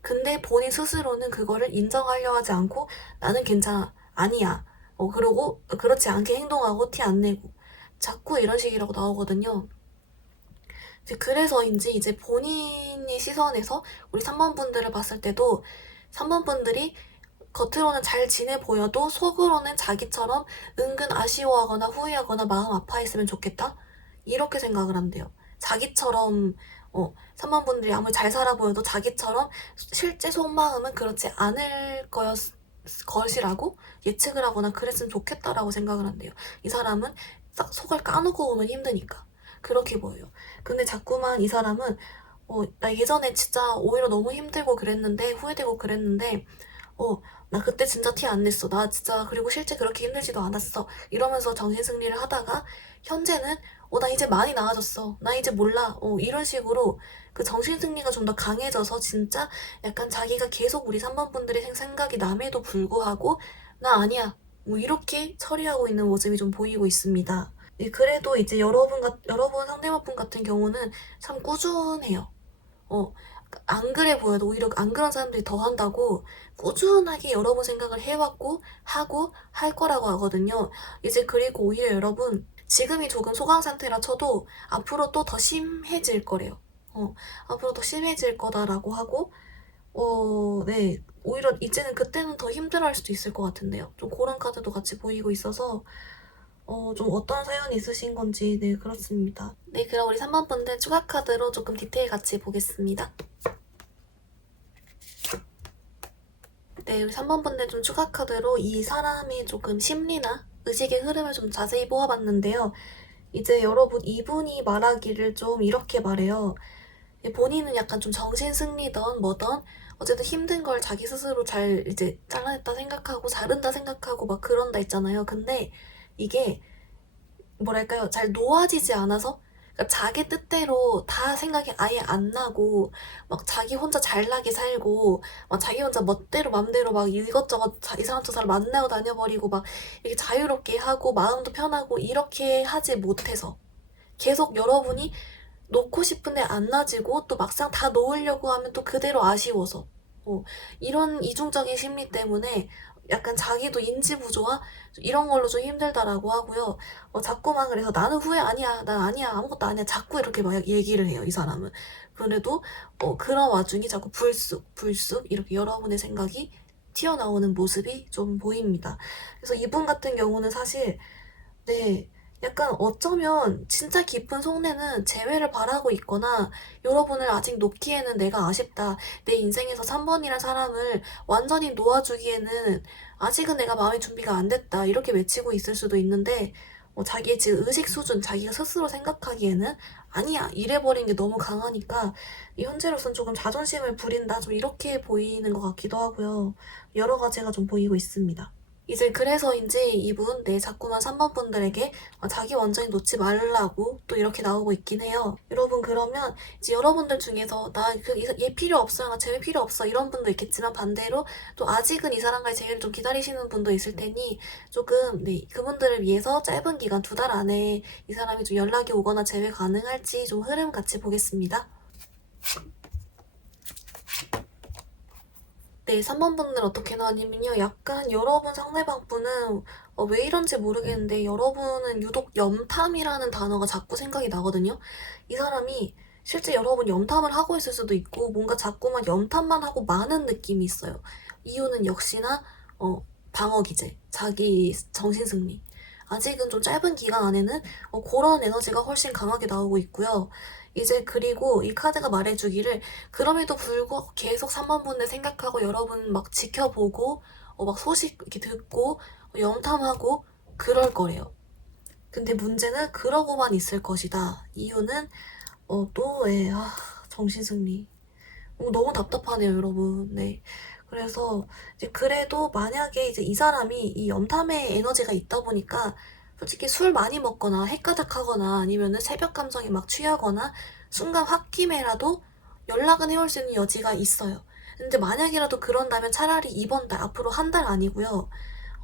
근데 본인 스스로는 그거를 인정하려 하지 않고 나는 괜찮아. 아니야. 그러고 그렇지 않게 행동하고 티 안 내고 자꾸 이런 식이라고 나오거든요. 그래서인지 이제 본인의 시선에서 우리 3번 분들을 봤을 때도 3번 분들이 겉으로는 잘 지내 보여도 속으로는 자기처럼 은근 아쉬워하거나 후회하거나 마음 아파했으면 좋겠다? 이렇게 생각을 한대요. 자기처럼 3번 분들이 아무리 잘 살아 보여도 자기처럼 실제 속마음은 그렇지 않을 것이라고 예측을 하거나 그랬으면 좋겠다라고 생각을 한대요. 이 사람은 딱 속을 까놓고 오면 힘드니까. 그렇게 보여요. 근데 자꾸만 이 사람은 나 예전에 진짜 오히려 너무 힘들고 그랬는데 후회되고 그랬는데 나 그때 진짜 티 안 냈어. 나 진짜 그리고 실제 그렇게 힘들지도 않았어. 이러면서 정신승리를 하다가 현재는 나 이제 많이 나아졌어. 나 이제 몰라. 이런 식으로 그 정신승리가 좀 더 강해져서 진짜 약간 자기가 계속 우리 3번 분들의 생각이 남에도 불구하고 나 아니야. 뭐 이렇게 처리하고 있는 모습이 좀 보이고 있습니다. 그래도 이제 여러분 상대방 분 같은 경우는 참 꾸준해요. 안 그래 보여도 오히려 안 그런 사람들이 더 한다고 꾸준하게 여러분 생각을 해왔고 하고 할 거라고 하거든요. 이제 그리고 오히려 여러분 지금이 조금 소강 상태라 쳐도 앞으로 또 더 심해질 거래요. 앞으로 더 심해질 거다라고 하고 네. 오히려 이제는 그때는 더 힘들어할 수도 있을 것 같은데요. 좀 그런 카드도 같이 보이고 있어서 좀 어떤 사연이 있으신 건지 네 그렇습니다. 네 그럼 우리 3번 분들 추가 카드로 조금 디테일 같이 보겠습니다. 네 우리 3번 분들 좀 추가 카드로 이 사람의 조금 심리나 의식의 흐름을 좀 자세히 보아봤는데요. 이제 여러분 이분이 말하기를 좀 이렇게 말해요. 본인은 약간 좀 정신승리던 뭐던 어쨌든 힘든 걸 자기 스스로 잘 이제 잘라냈다 생각하고 자른다 생각하고 막 그런다 있잖아요. 근데 이게 뭐랄까요? 잘 놓아지지 않아서 그러니까 자기 뜻대로 다 생각이 아예 안 나고 막 자기 혼자 잘나게 살고 막 자기 혼자 멋대로 맘대로 막 이것저것 이 사람 저 사람 만나고 다녀버리고 막 이렇게 자유롭게 하고 마음도 편하고 이렇게 하지 못해서 계속 여러분이 놓고 싶은데 안 놔지고 또 막상 다 놓으려고 하면 또 그대로 아쉬워서 이런 이중적인 심리 때문에 약간 자기도 인지 부조화 이런 걸로 좀 힘들다라고 하고요. 자꾸만 그래서 나는 후회 아니야, 난 아니야, 아무것도 아니야. 자꾸 이렇게 막 얘기를 해요, 이 사람은. 그래도 그런 와중에 자꾸 불쑥 이렇게 여러분의 생각이 튀어나오는 모습이 좀 보입니다. 그래서 이분 같은 경우는 사실 네 약간 어쩌면 진짜 깊은 속내는 재회를 바라고 있거나 여러분을 아직 놓기에는 내가 아쉽다. 내 인생에서 3번이란 사람을 완전히 놓아주기에는 아직은 내가 마음의 준비가 안 됐다. 이렇게 외치고 있을 수도 있는데 자기의 지금 의식 수준, 자기가 스스로 생각하기에는 아니야. 이래버린 게 너무 강하니까 이 현재로선 조금 자존심을 부린다. 좀 이렇게 보이는 것 같기도 하고요. 여러 가지가 좀 보이고 있습니다. 이제 그래서인지 이분 자꾸만 3번 분들에게 자기 완전히 놓지 말라고 또 이렇게 나오고 있긴 해요. 여러분 그러면 이제 여러분들 중에서 얘 필요 없어요. 나 제외 필요 없어. 이런 분도 있겠지만 반대로 또 아직은 이 사람과의 재회를 좀 기다리시는 분도 있을 테니 조금 그분들을 위해서 짧은 기간 2달 안에 이 사람이 좀 연락이 오거나 재회 가능할지 좀 흐름 같이 보겠습니다. 네, 3번 분들 어떻게 나왔냐면요. 약간 여러분 상대방 분은 왜 이런지 모르겠는데 여러분은 유독 염탐이라는 단어가 자꾸 생각이 나거든요. 이 사람이 실제 여러분 염탐을 하고 있을 수도 있고 뭔가 자꾸만 염탐만 하고 많은 느낌이 있어요. 이유는 역시나 방어 기제, 자기 정신승리. 아직은 좀 짧은 기간 안에는 그런 에너지가 훨씬 강하게 나오고 있고요. 이제 그리고 이 카드가 말해주기를 그럼에도 불구하고 계속 3번 분을 생각하고 여러분 막 지켜보고 막 소식 이렇게 듣고 염탐하고 그럴 거래요. 근데 문제는 그러고만 있을 것이다. 이유는 정신승리. 너무 답답하네요, 여러분. 네. 그래서 이제 그래도 만약에 이제 이 사람이 이 염탐의 에너지가 있다 보니까 솔직히 술 많이 먹거나 헷가닥하거나 아니면은 새벽 감정에 막 취하거나 순간 홧김에라도 연락은 해올 수 있는 여지가 있어요. 근데 만약이라도 그런다면 차라리 이번 달, 앞으로 한 달 아니고요.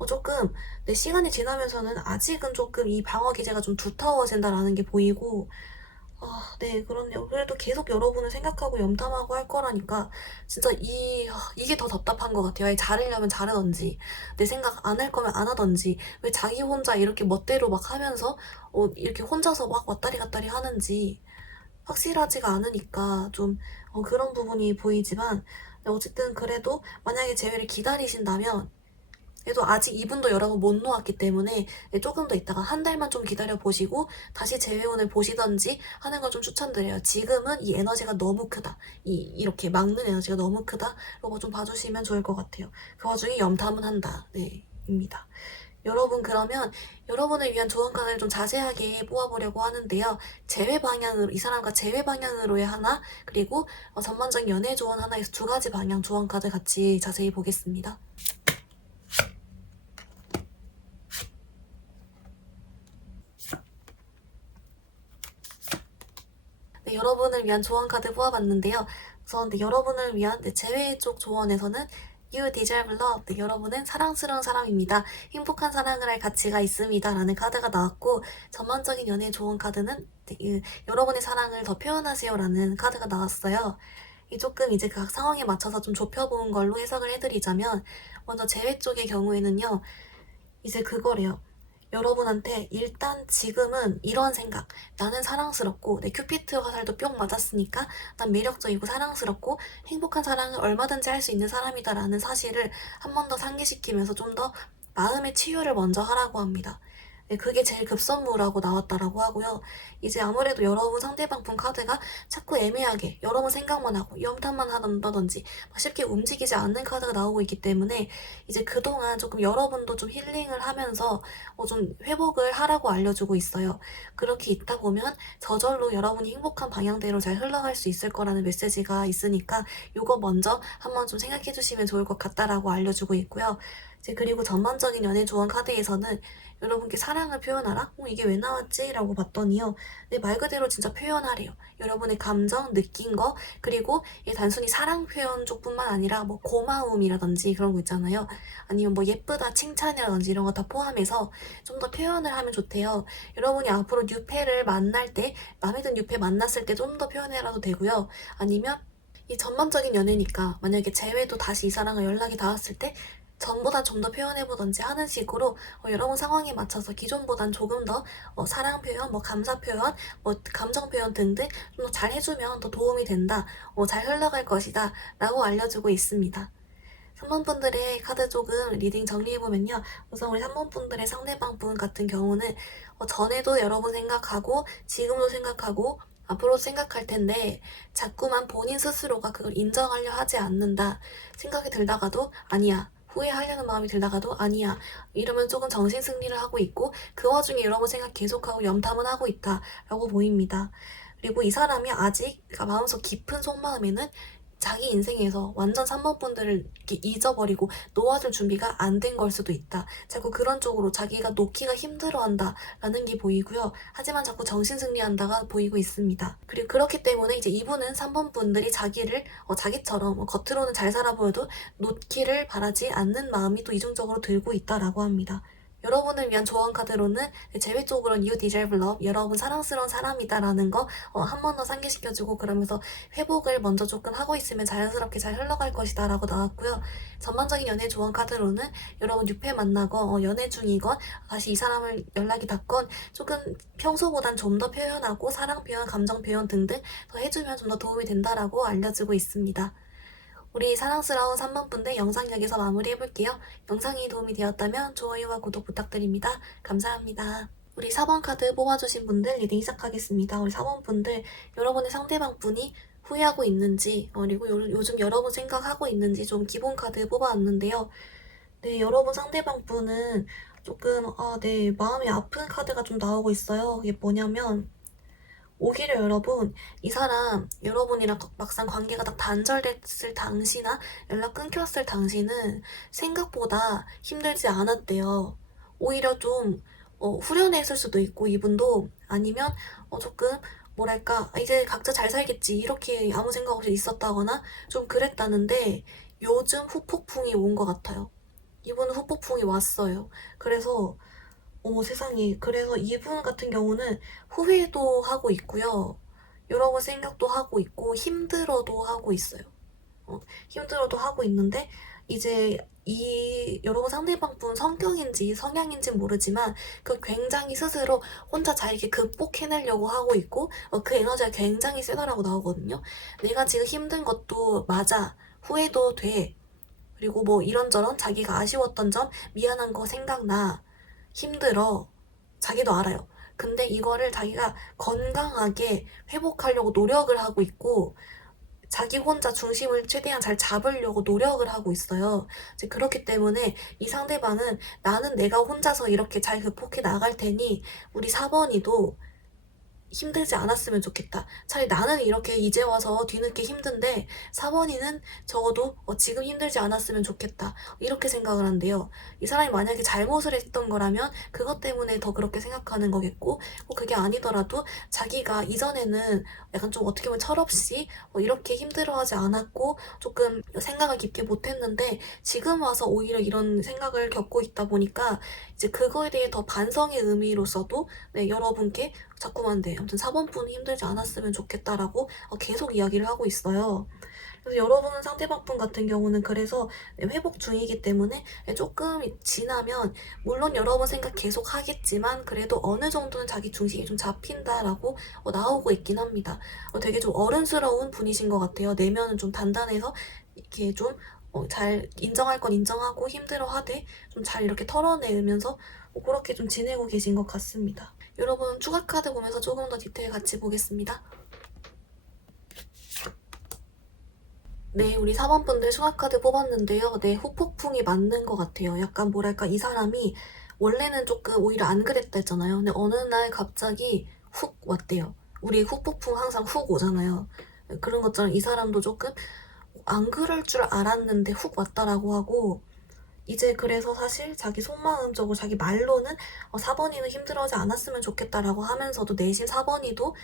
조금 내 시간이 지나면서는 아직은 조금 이 방어 기제가 좀 두터워진다라는 게 보이고 네, 그렇네요. 그래도 계속 여러분을 생각하고 염탐하고 할 거라니까, 진짜 이게 더 답답한 것 같아요. 아예 잘하려면 잘하던지, 내 생각 안 할 거면 안 하던지, 왜 자기 혼자 이렇게 멋대로 막 하면서, 이렇게 혼자서 막 왔다리 갔다리 하는지, 확실하지가 않으니까 좀, 그런 부분이 보이지만, 네, 어쨌든 그래도 만약에 재회를 기다리신다면, 그래도 아직 이분도 여러분 못 놓았기 때문에 조금 더 있다가 한 달만 좀 기다려 보시고 다시 재회원을 보시던지 하는 걸 좀 추천드려요. 지금은 이 에너지가 너무 크다. 이렇게 막는 에너지가 너무 크다. 이거 좀 봐주시면 좋을 것 같아요. 그 와중에 염탐은 한다. 네, 입니다. 여러분 그러면 여러분을 위한 조언 카드를 좀 자세하게 뽑아보려고 하는데요. 재회 방향으로 이 사람과 재회 방향으로의 하나 그리고 전반적인 연애 조언 하나에서 2가지 방향 조언 카드 같이 자세히 보겠습니다. 네, 여러분을 위한 조언 카드 뽑아봤는데요. 우선 여러분을 위한 재회 쪽 조언에서는 You deserve love. 여러분은 사랑스러운 사람입니다. 행복한 사랑을 할 가치가 있습니다. 라는 카드가 나왔고 전반적인 연애 조언 카드는 여러분의 사랑을 더 표현하세요. 라는 카드가 나왔어요. 조금 이제 각 상황에 맞춰서 좀 좁혀본 걸로 해석을 해드리자면 먼저 재회 쪽의 경우에는요. 이제 그거래요. 여러분한테 일단 지금은 이런 생각, 나는 사랑스럽고 내 큐피트 화살도 뿅 맞았으니까 난 매력적이고 사랑스럽고 행복한 사랑을 얼마든지 할 수 있는 사람이다 라는 사실을 한 번 더 상기시키면서 좀 더 마음의 치유를 먼저 하라고 합니다. 네, 그게 제일 급선무라고 나왔다라고 하고요. 이제 아무래도 여러분 상대방 분 카드가 자꾸 애매하게 여러분 생각만 하고 염탐만 한다든지 막 쉽게 움직이지 않는 카드가 나오고 있기 때문에 이제 그동안 조금 여러분도 좀 힐링을 하면서 좀 회복을 하라고 알려주고 있어요. 그렇게 있다 보면 저절로 여러분이 행복한 방향대로 잘 흘러갈 수 있을 거라는 메시지가 있으니까 이거 먼저 한번 좀 생각해 주시면 좋을 것 같다라고 알려주고 있고요. 이제 그리고 전반적인 연애 조언 카드에서는 여러분께 사랑을 표현하라? 이게 왜 나왔지? 라고 봤더니요. 네, 말 그대로 진짜 표현하래요. 여러분의 감정, 느낀 거, 그리고 단순히 사랑 표현 쪽뿐만 아니라 뭐 고마움이라든지 그런 거 있잖아요. 아니면 뭐 예쁘다, 칭찬이라든지 이런 거 다 포함해서 좀 더 표현을 하면 좋대요. 여러분이 앞으로 뉴페를 만날 때, 마음에 든 뉴페 만났을 때 좀 더 표현해라도 되고요. 아니면 이 전반적인 연애니까 만약에 재회도 다시 이 사람과 연락이 닿았을 때 전보다 좀 더 표현해보던지 하는 식으로 여러분 상황에 맞춰서 기존보단 조금 더 사랑 표현, 뭐 감사 표현, 뭐 감정 표현 등등 좀 더 잘 해주면 더 도움이 된다, 잘 흘러갈 것이다 라고 알려주고 있습니다. 3번 분들의 카드 조금 리딩 정리해보면요. 우선 우리 3번 분들의 상대방 분 같은 경우는 전에도 여러분 생각하고 지금도 생각하고 앞으로 생각할 텐데 자꾸만 본인 스스로가 그걸 인정하려 하지 않는다 생각이 들다가도 아니야. 후회하려는 마음이 들다가도 아니야. 이러면 조금 정신승리를 하고 있고 그 와중에 여러분 생각 계속하고 염탐은 하고 있다라고 보입니다. 그리고 이 사람이 아직 그러니까 마음속 깊은 속마음에는 자기 인생에서 완전 3번 분들을 이렇게 잊어버리고 놓아줄 준비가 안 된 걸 수도 있다. 자꾸 그런 쪽으로 자기가 놓기가 힘들어한다 라는 게 보이고요. 하지만 자꾸 정신승리한다가 보이고 있습니다. 그리고 그렇기 때문에 이제 이분은 3번 분들이 자기를 자기처럼 겉으로는 잘 살아 보여도 놓기를 바라지 않는 마음이 또 이중적으로 들고 있다라고 합니다. 여러분을 위한 조언 카드로는 제외 쪽으로는 You deserve love, 여러분 사랑스러운 사람이다 라는 거 한 번 더 상기시켜주고 그러면서 회복을 먼저 조금 하고 있으면 자연스럽게 잘 흘러갈 것이다 라고 나왔고요. 전반적인 연애 조언 카드로는 여러분 6회 만나고 연애 중이건 다시 이 사람을 연락이 닿건 조금 평소보단 좀 더 표현하고 사랑 표현, 감정 표현 등등 더 해주면 좀 더 도움이 된다라고 알려지고 있습니다. 우리 사랑스러운 3번 분들 영상 여기서 마무리해볼게요. 영상이 도움이 되었다면 좋아요와 구독 부탁드립니다. 감사합니다. 우리 4번 카드 뽑아주신 분들 리딩 시작하겠습니다. 우리 4번 분들 여러분의 상대방 분이 후회하고 있는지 그리고 요즘 여러분 생각하고 있는지 좀 기본 카드 뽑아왔는데요. 네, 여러분 상대방 분은 조금 네, 마음이 아픈 카드가 좀 나오고 있어요. 이게 뭐냐면 오히려 여러분, 이 사람 여러분이랑 막상 관계가 딱 단절됐을 당시나 연락 끊겼을 당시는 생각보다 힘들지 않았대요. 오히려 좀 후련했을 수도 있고 이분도 아니면 조금 뭐랄까 이제 각자 잘 살겠지 이렇게 아무 생각 없이 있었다거나 좀 그랬다는데 요즘 후폭풍이 온 것 같아요. 이분은 후폭풍이 왔어요. 그래서 어머 세상에. 그래서 이분 같은 경우는 후회도 하고 있고요. 여러 번 생각도 하고 있고 힘들어도 하고 있어요. 힘들어도 하고 있는데 이제 이 여러분 상대방 분 성격인지 성향인지 모르지만 그 굉장히 스스로 혼자 자기게 극복해내려고 하고 있고 그 에너지가 굉장히 세다라고 나오거든요. 내가 지금 힘든 것도 맞아. 후회도 돼. 그리고 뭐 이런저런 자기가 아쉬웠던 점, 미안한 거 생각나. 힘들어. 자기도 알아요. 근데 이거를 자기가 건강하게 회복하려고 노력을 하고 있고, 자기 혼자 중심을 최대한 잘 잡으려고 노력을 하고 있어요. 이제 그렇기 때문에 이 상대방은 나는 내가 혼자서 이렇게 잘 극복해 나갈 테니 우리 4번이도 힘들지 않았으면 좋겠다. 차라리 나는 이렇게 이제 와서 뒤늦게 힘든데 4번이는 적어도 지금 힘들지 않았으면 좋겠다. 이렇게 생각을 한대요. 이 사람이 만약에 잘못을 했던 거라면 그것 때문에 더 그렇게 생각하는 거겠고 그게 아니더라도 자기가 이전에는 약간 좀 어떻게 보면 철없이 이렇게 힘들어하지 않았고 조금 생각을 깊게 못했는데 지금 와서 오히려 이런 생각을 겪고 있다 보니까 이제 그거에 대해 더 반성의 의미로서도 네, 여러분께 자꾸만 아무튼 4번 분이 힘들지 않았으면 좋겠다라고 계속 이야기를 하고 있어요. 그래서 여러분 상대방 분 같은 경우는 그래서 회복 중이기 때문에 조금 지나면 물론 여러분 생각 계속 하겠지만 그래도 어느 정도는 자기 중심이 좀 잡힌다라고 나오고 있긴 합니다. 되게 좀 어른스러운 분이신 것 같아요. 내면은 좀 단단해서 이렇게 좀 잘 인정할 건 인정하고 힘들어하되 좀 잘 이렇게 털어내면서 그렇게 좀 지내고 계신 것 같습니다. 여러분 추가 카드 보면서 조금 더 디테일 같이 보겠습니다. 네, 우리 4번 분들 추가 카드 뽑았는데요. 네, 후폭풍이 맞는 것 같아요. 약간 뭐랄까 이 사람이 원래는 조금 오히려 안 그랬다 했잖아요. 근데 어느 날 갑자기 훅 왔대요. 우리 후폭풍 항상 훅 오잖아요. 그런 것처럼 이 사람도 조금 안 그럴 줄 알았는데 훅 왔다라고 하고 이제 그래서 사실 자기 속마음적으로 자기 말로는 4번이는 힘들어하지 않았으면 좋겠다라고 하면서도 내심 4번이도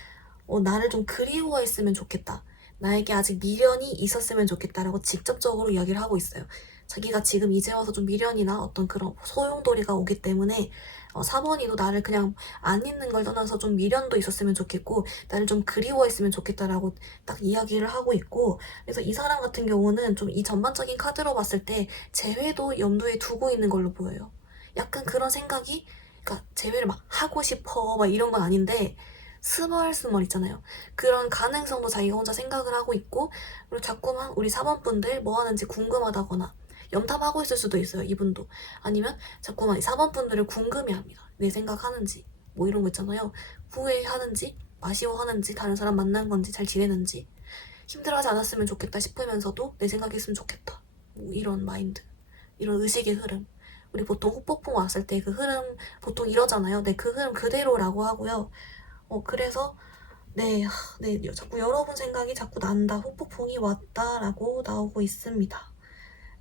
나를 좀 그리워했으면 좋겠다. 나에게 아직 미련이 있었으면 좋겠다라고 직접적으로 이야기를 하고 있어요. 자기가 지금 이제 와서 좀 미련이나 어떤 그런 소용돌이가 오기 때문에 4번이도 나를 그냥 안 있는 걸 떠나서 좀 미련도 있었으면 좋겠고 나를 좀 그리워했으면 좋겠다라고 딱 이야기를 하고 있고 그래서 이 사람 같은 경우는 좀 이 전반적인 카드로 봤을 때 재회도 염두에 두고 있는 걸로 보여요. 약간 그런 생각이 그러니까 재회를 막 하고 싶어 막 이런 건 아닌데 스멀스멀 있잖아요. 그런 가능성도 자기가 혼자 생각을 하고 있고 그리고 자꾸만 우리 4번 분들 뭐 하는지 궁금하다거나 염탐하고 있을 수도 있어요, 이분도. 아니면 자꾸만 4번 분들을 궁금해합니다. 내 생각하는지 뭐 이런 거 있잖아요. 후회하는지 아쉬워하는지 다른 사람 만난 건지 잘 지내는지 힘들어하지 않았으면 좋겠다 싶으면서도 내 생각했으면 좋겠다. 뭐 이런 마인드, 이런 의식의 흐름. 우리 보통 후폭풍 왔을 때 그 흐름 보통 이러잖아요. 네, 그 흐름 그대로라고 하고요. 그래서 네, 자꾸 여러분 생각이 자꾸 난다. 후폭풍이 왔다라고 나오고 있습니다.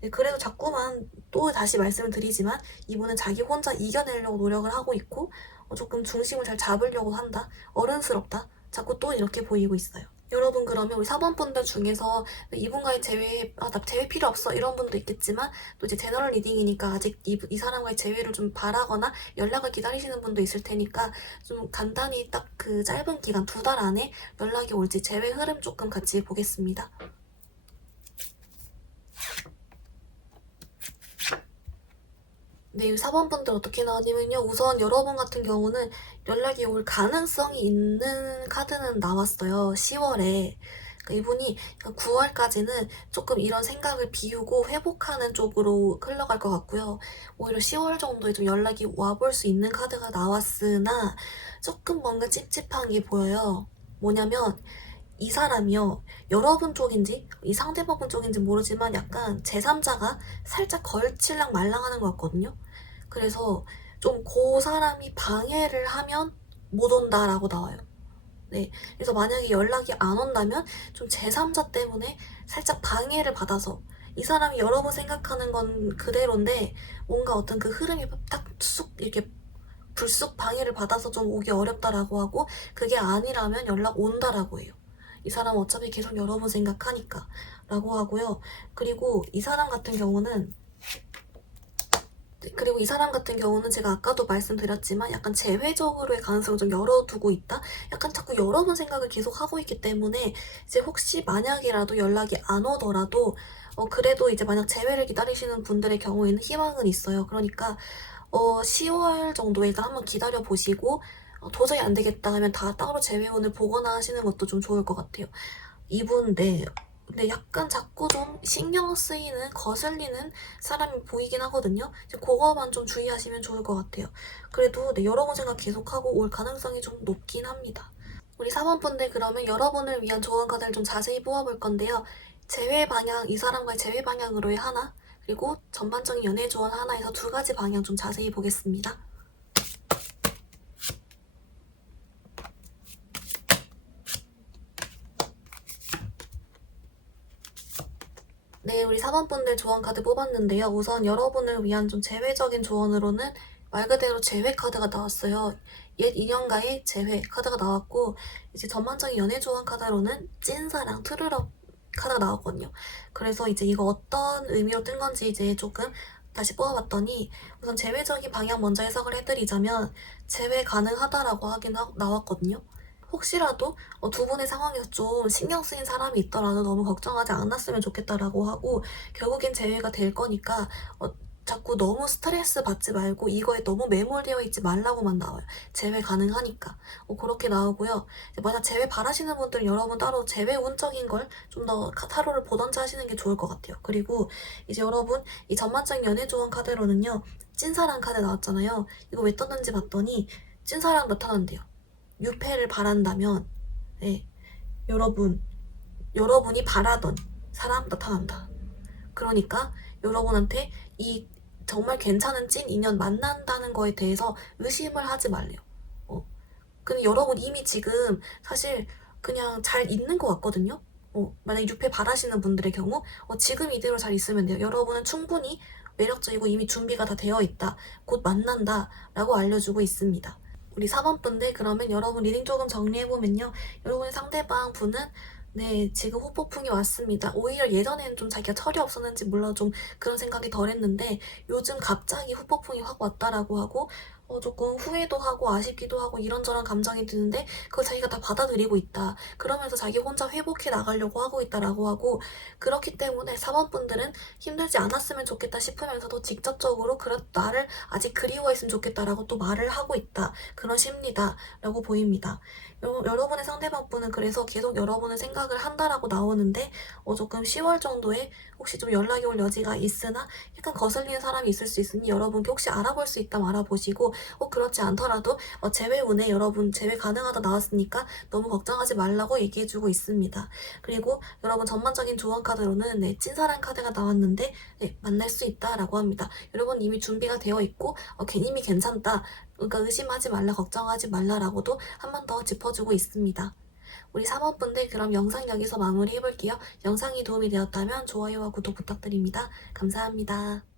네, 그래도 자꾸만 또 다시 말씀을 드리지만 이분은 자기 혼자 이겨내려고 노력을 하고 있고 조금 중심을 잘 잡으려고 한다. 어른스럽다. 자꾸 또 이렇게 보이고 있어요. 여러분 그러면 우리 4번 분들 중에서 이분과의 재회, 나 재회 필요 없어 이런 분도 있겠지만 또 이제 제너럴 리딩이니까 아직 이 사람과의 재회를 좀 바라거나 연락을 기다리시는 분도 있을 테니까 좀 간단히 딱 그 짧은 기간 2달 안에 연락이 올지 재회 흐름 조금 같이 보겠습니다. 네, 4번 분들 어떻게 나왔냐면요. 우선 여러분 같은 경우는 연락이 올 가능성이 있는 카드는 나왔어요. 10월에. 그러니까 이분이 9월까지는 조금 이런 생각을 비우고 회복하는 쪽으로 흘러갈 것 같고요. 오히려 10월 정도에 좀 연락이 와볼 수 있는 카드가 나왔으나 조금 뭔가 찝찝한 게 보여요. 뭐냐면 이 사람이요. 여러분 쪽인지 이 상대방 쪽인지 모르지만 약간 제3자가 살짝 걸칠랑 말랑하는 것 같거든요. 그래서 좀 그 사람이 방해를 하면 못 온다라고 나와요. 네. 그래서 만약에 연락이 안 온다면 좀 제3자 때문에 살짝 방해를 받아서 이 사람이 여러분 생각하는 건 그대로인데 뭔가 어떤 그 흐름이 딱 쑥 이렇게 불쑥 방해를 받아서 좀 오기 어렵다라고 하고 그게 아니라면 연락 온다라고 해요. 이 사람은 어차피 계속 여러분 생각하니까 라고 하고요. 그리고 이 사람 같은 경우는 제가 아까도 말씀드렸지만 약간 재회적으로의 가능성을 좀 열어두고 있다? 약간 자꾸 여러분 생각을 계속 하고 있기 때문에 이제 혹시 만약이라도 연락이 안 오더라도 그래도 이제 만약 재회를 기다리시는 분들의 경우에는 희망은 있어요. 그러니까 10월 정도에 일단 한번 기다려보시고 도저히 안 되겠다 하면 다 따로 재회원을 보거나 하시는 것도 좀 좋을 것 같아요. 이분, 네. 근데 약간 자꾸 좀 신경 쓰이는, 거슬리는 사람이 보이긴 하거든요. 이제 그거만 좀 주의하시면 좋을 것 같아요. 그래도 네, 여러분 생각 계속하고 올 가능성이 좀 높긴 합니다. 우리 4번 분들 그러면 여러분을 위한 조언 카드를 좀 자세히 뽑아볼 건데요. 재회 방향, 이 사람과의 재회 방향으로의 하나, 그리고 전반적인 연애 조언 하나에서 2가지 방향 좀 자세히 보겠습니다. 네, 우리 4번 분들 조언 카드 뽑았는데요. 우선 여러분을 위한 좀 재회적인 조언으로는 말 그대로 재회 카드가 나왔어요. 옛 인연과의 재회 카드가 나왔고 이제 전반적인 연애 조언 카드로는 찐사랑 트루럽 카드가 나왔거든요. 그래서 이제 이거 어떤 의미로 뜬 건지 이제 조금 다시 뽑아봤더니 우선 재회적인 방향 먼저 해석을 해드리자면 재회 가능하다라고 하긴 나왔거든요. 혹시라도 두 분의 상황에서 좀 신경 쓰인 사람이 있더라도 너무 걱정하지 않았으면 좋겠다라고 하고 결국엔 재회가 될 거니까 자꾸 너무 스트레스 받지 말고 이거에 너무 매몰되어 있지 말라고만 나와요. 재회 가능하니까. 그렇게 나오고요. 만약 재회 바라시는 분들은 여러분 따로 재회 운적인 걸 좀 더 타로를 보던지 하시는 게 좋을 것 같아요. 그리고 이제 여러분 이 전반적인 연애 조언 카드로는요. 찐사랑 카드 나왔잖아요. 이거 왜 떴는지 봤더니 찐사랑 나타난대요. 유패를 바란다면 네, 여러분이 바라던 사람 나타난다. 그러니까 여러분한테 이 정말 괜찮은 찐 인연 만난다는 거에 대해서 의심을 하지 말래요. 근데 여러분 이미 지금 사실 그냥 잘 있는 것 같거든요. 만약에 유패 바라시는 분들의 경우 지금 이대로 잘 있으면 돼요. 여러분은 충분히 매력적이고 이미 준비가 다 되어 있다. 곧 만난다 라고 알려주고 있습니다. 우리 4번 분들 그러면 여러분 리딩 조금 정리해보면요. 여러분의 상대방 분은 네, 지금 후폭풍이 왔습니다. 오히려 예전에는 좀 자기가 철이 없었는지 몰라 좀 그런 생각이 덜 했는데 요즘 갑자기 후폭풍이 확 왔다라고 하고 조금 후회도 하고 아쉽기도 하고 이런저런 감정이 드는데 그걸 자기가 다 받아들이고 있다. 그러면서 자기 혼자 회복해 나가려고 하고 있다라고 하고, 그렇기 때문에 사원분들은 힘들지 않았으면 좋겠다 싶으면서도 직접적으로 나를 아직 그리워했으면 좋겠다라고 또 말을 하고 있다. 그런 심리다라고 보입니다. 여러분의 상대방분은 그래서 계속 여러분을 생각을 한다라고 나오는데 조금 10월 정도에 혹시 좀 연락이 올 여지가 있으나 약간 거슬리는 사람이 있을 수 있으니 여러분께 혹시 알아볼 수 있다면 알아보시고, 그렇지 않더라도 재회운에 여러분 재회 가능하다 나왔으니까 너무 걱정하지 말라고 얘기해주고 있습니다. 그리고 여러분 전반적인 조언 카드로는 네, 찐사랑 카드가 나왔는데 네, 만날 수 있다라고 합니다. 여러분 이미 준비가 되어 있고 이미 괜찮다. 그러니까 의심하지 말라, 걱정하지 말라라고도 한 번 더 짚어주고 있습니다. 우리 사모분들 그럼 영상 여기서 마무리 해볼게요. 영상이 도움이 되었다면 좋아요와 구독 부탁드립니다. 감사합니다.